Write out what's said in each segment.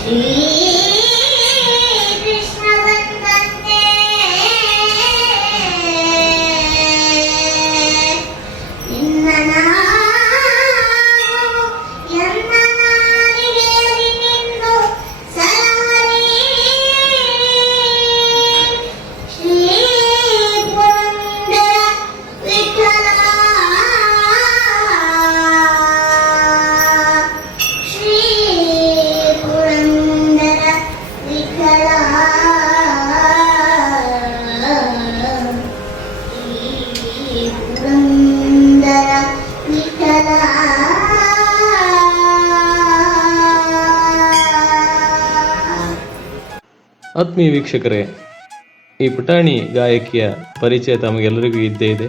ಶ್ರೀ ಆತ್ಮೀಯ ವೀಕ್ಷಕರೇ, ಈ ಪುಟಾಣಿ ಗಾಯಕಿಯ ಪರಿಚಯ ತಮಗೆಲ್ಲರಿಗೂ ಇದ್ದೇ ಇದೆ.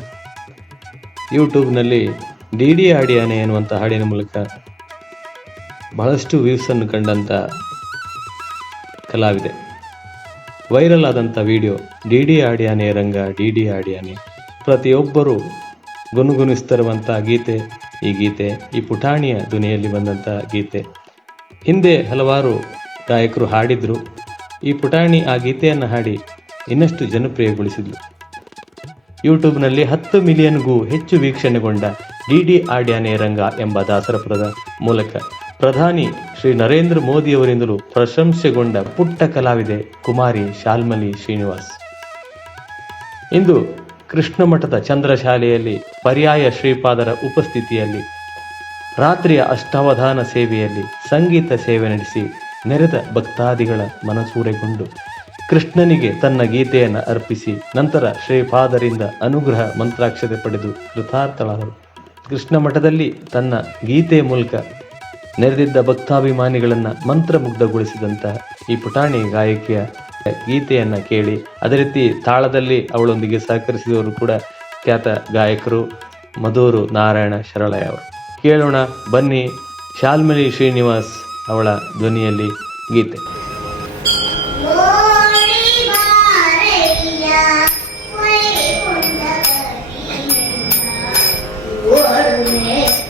ಯೂಟ್ಯೂಬ್ನಲ್ಲಿ ಡಿ ಡಿ ಆಡಿಯಾನೆ ಎನ್ನುವಂಥ ಹಾಡಿನ ಮೂಲಕ ಬಹಳಷ್ಟು ವ್ಯೂಸನ್ನು ಕಂಡಂಥ ಕಲಾವಿದೆ. ವೈರಲ್ ಆದಂಥ ವಿಡಿಯೋ ಡಿ ಡಿ ಆಡಿಯಾನೆ ರಂಗ, ಡಿ ಡಿ ಆಡಿಯಾನೆ ಪ್ರತಿಯೊಬ್ಬರೂ ಗುನುಗುನಿಸ್ತಿರುವಂಥ ಗೀತೆ, ಈ ಗೀತೆ, ಈ ಪುಟಾಣಿಯ ಧ್ವನಿಯಲ್ಲಿ ಬಂದಂಥ ಗೀತೆ. ಹಿಂದೆ ಹಲವಾರು ಗಾಯಕರು ಹಾಡಿದ್ರು. ಈ ಪುಟಾಣಿ ಆ ಗೀತೆಯನ್ನು ಹಾಡಿ ಇನ್ನಷ್ಟು ಜನಪ್ರಿಯಗೊಳಿಸಿದ್ಲು. ಯೂಟ್ಯೂಬ್ನಲ್ಲಿ ಹತ್ತು ಮಿಲಿಯನ್ಗೂ ಹೆಚ್ಚು ವೀಕ್ಷಣೆಗೊಂಡ ಡಿ ಡಿ ಆಡ್ಯಾನೆ ರಂಗ ಎಂಬ ದಾಸರಪುರದ ಮೂಲಕ ಪ್ರಧಾನಿ ಶ್ರೀ ನರೇಂದ್ರ ಮೋದಿಯವರಿಂದಲೂ ಪ್ರಶಂಸೆಗೊಂಡ ಪುಟ್ಟ ಕಲಾವಿದೆ ಕುಮಾರಿ ಶಾಲ್ಮಲಿ ಶ್ರೀನಿವಾಸ್. ಇಂದು ಕೃಷ್ಣ ಮಠದ ಚಂದ್ರಶಾಲೆಯಲ್ಲಿ ಪರ್ಯಾಯ ಶ್ರೀಪಾದರ ಉಪಸ್ಥಿತಿಯಲ್ಲಿ ರಾತ್ರಿಯ ಅಷ್ಟಾವಧಾನ ಸೇವೆಯಲ್ಲಿ ಸಂಗೀತ ಸೇವೆ ನಡೆಸಿ ನೆರೆದ ಭಕ್ತಾದಿಗಳ ಮನಸೂರೆಗೊಂಡು ಕೃಷ್ಣನಿಗೆ ತನ್ನ ಗೀತೆಯನ್ನು ಅರ್ಪಿಸಿ ನಂತರ ಶ್ರೀಪಾದರಿಂದ ಅನುಗ್ರಹ ಮಂತ್ರಾಕ್ಷತೆ ಪಡೆದು ಕೃತಾರ್ಥಳಾದರು. ಕೃಷ್ಣ ಮಠದಲ್ಲಿ ತನ್ನ ಗೀತೆಯ ಮೂಲಕ ನೆರೆದಿದ್ದ ಭಕ್ತಾಭಿಮಾನಿಗಳನ್ನು ಮಂತ್ರಮುಗ್ಧಗೊಳಿಸಿದಂತಹ ಈ ಪುಟಾಣಿ ಗಾಯಕಿಯ ಗೀತೆಯನ್ನು ಕೇಳಿ, ಅದೇ ರೀತಿ ತಾಳದಲ್ಲಿ ಅವಳೊಂದಿಗೆ ಸಹಕರಿಸಿದವರು ಕೂಡ ಖ್ಯಾತ ಗಾಯಕರು ಮಧೂರು ನಾರಾಯಣ ಶರಳಯ್ಯ ಅವರು. ಕೇಳೋಣ ಬನ್ನಿ ಶಾಲ್ಮಲಿ ಶ್ರೀನಿವಾಸ್ ಅವಳ ಧ್ವನಿಯಲ್ಲಿ ಗೀತೆ. ಓಡಿ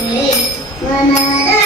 மனர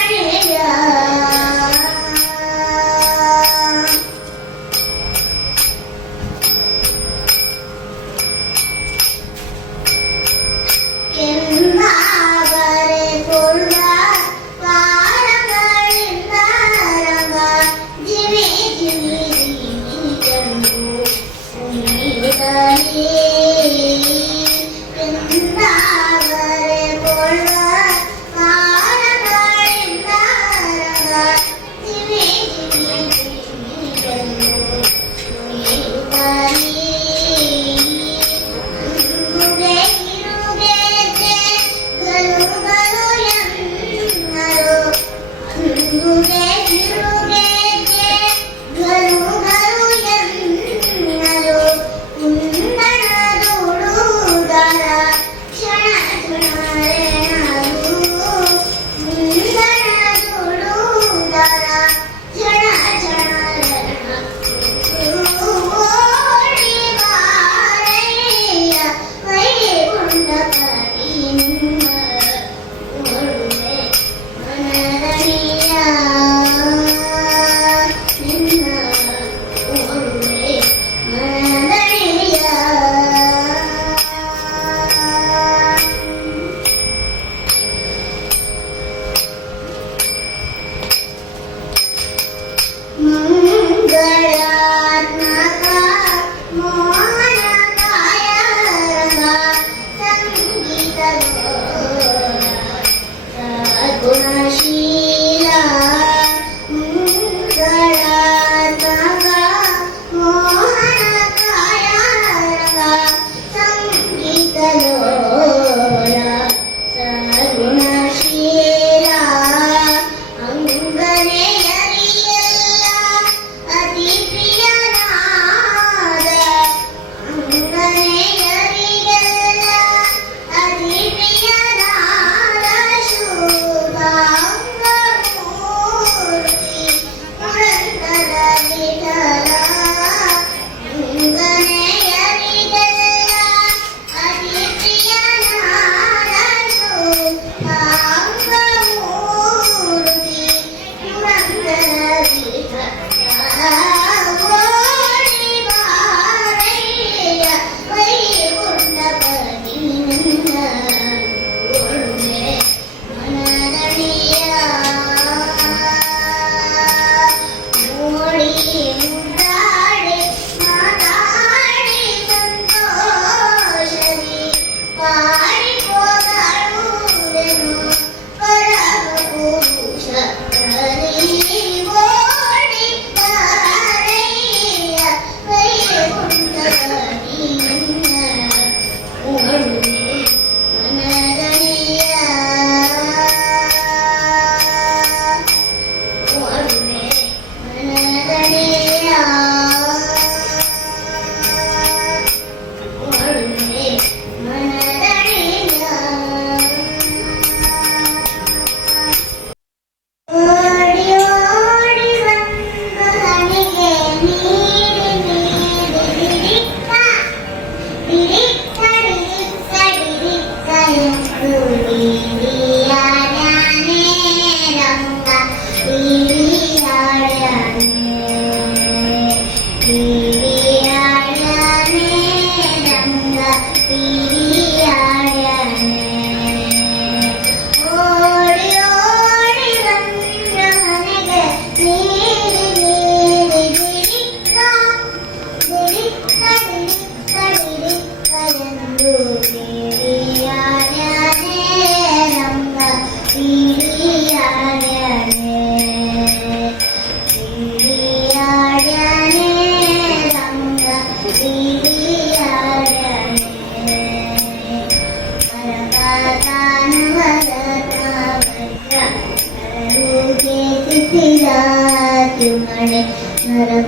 नर